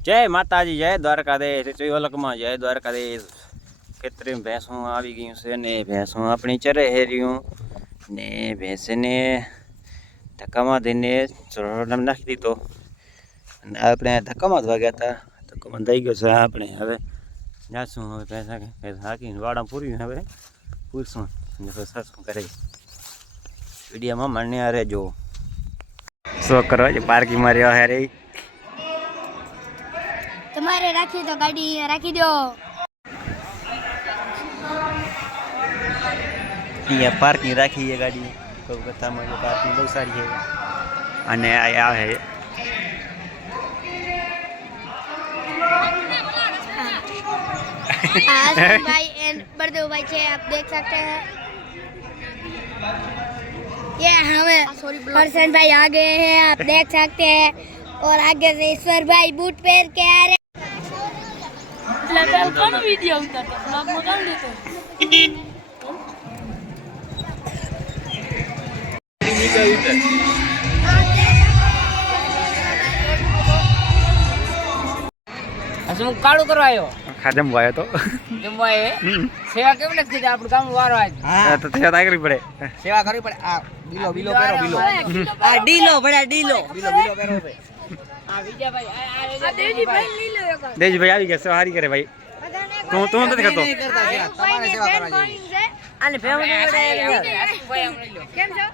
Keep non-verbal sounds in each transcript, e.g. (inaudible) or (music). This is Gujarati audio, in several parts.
જય માતાજી, જય દ્વારકાધીશ. ચોલકમાં જય દ્વારકાધીશ. કૃત્રિમ ભેંસું આવી ગયું છે ને ભેંસું આપણી ચરે હેર્યું ને ભેંસને ધક્કામાં દઈને ચરણમ નાખી દીધો. અને આપણે ધક્કામાં જ વાગ્યા હતા. ધક્કામાં થઈ ગયો છે આપણે. હવે જાશું, હવે ભેંસા ભેંસ હાકીને વાડા પૂર્યું હવે પૂરશું. અને સાસું કરે વિડીયોમાં મને અરે જો શું કરવા પાર્કિંગમાં રહ્યો હારે. તમારે રાખી તો ગાડી અહીંયા રાખી દો અહીંયા પાર્કિંગ રાખી છે ગાડી કોલકાતામાં જો પાર્કિંગ બહુ સારી છે અને આ આવે आसिफ भाई एंड बड़देव भाई छे आप देख सकते हैं ये हमें हर्षन भाई आ गए हैं आप देख (laughs) सकते हैं और आगे से ईश्वर भाई बूट पहन के आ रहे હું કાળું કરવા આવ્યો? ખાજમ વાયો તો. જમવા આવ્યો સેવા કેમ નથી કીધી આપણું કામ વારો આજ. તો સેવા વાત કરવી પડે. સેવા કરવી પડે. આ બીલો બીલો પેરો બીલો. આ ડીલો ભડા ડીલો. બીલો બીલો પેરો છે. દેવજીભાઈ દેજભાઈ આવી ગયા સારી કરે ભાઈ. તું તું નથી કરતો. અને કેમ છો?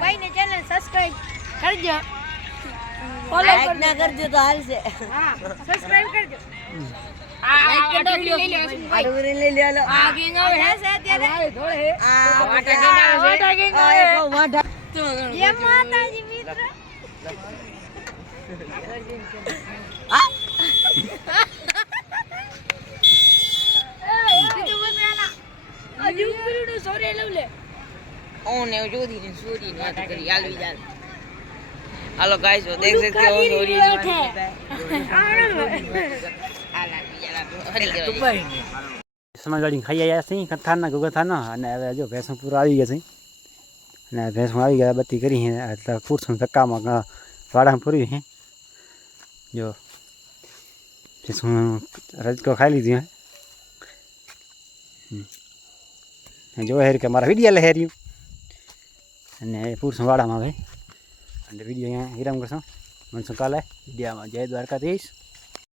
ભાઈ ને ચેનલ સબસ્ક્રાઇબ કરજો. લાઈક ના કરજો તો હાલશે. હા સબસ્ક્રાઇબ કરજો. માતાજી મિત્ર? ઓને જોધી ને સોરી વાત કરી હાલવી ચાલ હાલો ગાઈસ જો દેખ सकते हो સોરી ની વાત કરતા હે હાલ હાલ બીજા હરી ગયો સમય ગાડી ખાઈ આવ્યા છે કથાના ગુગથાના અને હવે જો ભેંસો પૂરો આવી ગયા છે અને ભેંસો આવી ગયા બત્તી કરી છે એટલે પૂરશું ધક્કામાં ઘણા વાડામાં પૂર્યું છે જો. રજકો ખાઈ લીધી, હે. જો હેર કે મારા વીડિયો હેર્યું. અને પૂરશું વાડામાં હવે અને વીડિયો અહીંયા વિરામ કરશું. મળશું કાલે. વિડીયામાં જય દ્વારકાધીશ.